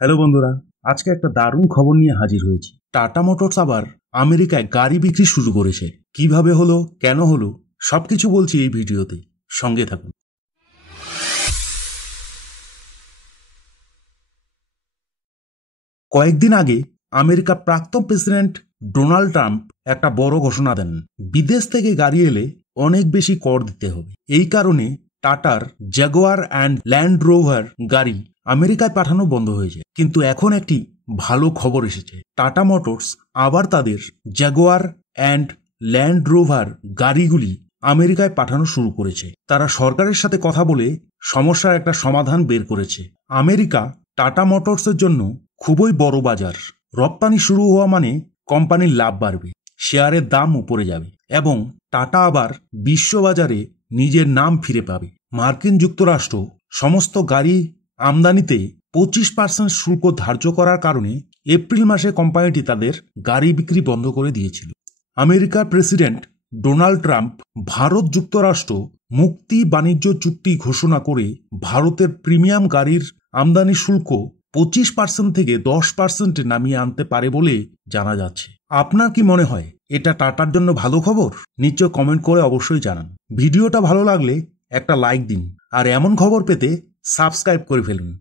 Hello বন্ধুরা, আজকে একটা দারুণ খবর নিয়ে হাজির হয়েছি। টাটা মোটরস আবার আমেরিকায় গাড়ি বিক্রি শুরু করেছে। কিভাবে হলো, কেন হলো, সবকিছু বলছি এই ভিডিওতে। সঙ্গে থাকুন। কয়েকদিন আগে আমেরিকার প্রাক্তন প্রেসিডেন্ট ডোনাল্ড ট্রাম্প একটা বড় ঘোষণা দেন। বিদেশ থেকে গাড়ি এলে অনেক বেশি কর দিতে হবে। এই কারণে টাটার জাগুয়ার অ্যান্ড ল্যান্ড রোভার গাড়ি আমেরিকায় পাঠানো বন্ধ হয়ে যায়। কিন্তু এখন একটি ভালো খবর এসেছে। টাটা মোটরস আবার তাদের জাগুয়ার অ্যান্ড ল্যান্ড রোভার গাড়িগুলি আমেরিকায় পাঠানো শুরু করেছে। তারা সরকারের সাথে কথা বলে সমস্যার একটা সমাধান বের করেছে। আমেরিকা টাটা মোটরসের জন্য খুবই বড় বাজার। রপ্তানি শুরু হওয়া মানে কোম্পানির লাভ বাড়বে, শেয়ারের দাম উপরে যাবে এবং টাটা আবার বিশ্ববাজারে নিজের নাম ফিরে পাবে। মার্কিন যুক্তরাষ্ট্র সমস্ত গাড়ি আমদানিতে 25% শুল্ক ধার্য করার কারণে এপ্রিল মাসে কোম্পানিটি তাদের গাড়ি বিক্রি বন্ধ করে দিয়েছিল। আমেরিকার প্রেসিডেন্ট ডোনাল্ড ট্রাম্প ভারত যুক্তরাষ্ট্র মুক্তি বাণিজ্য চুক্তি ঘোষণা করে ভারতের প্রিমিয়াম গাড়ির আমদানি শুল্ক 25% থেকে 10% নামিয়ে আনতে পারে বলে জানা যাচ্ছে। আপনার কি মনে হয় এটা টাটার জন্য ভালো খবর? নিচে কমেন্ট করে অবশ্যই জানান। ভিডিওটা ভালো লাগলে একটা লাইক দিন আর এমন খবর পেতে সাবস্ক্রাইব করে ফেলুন।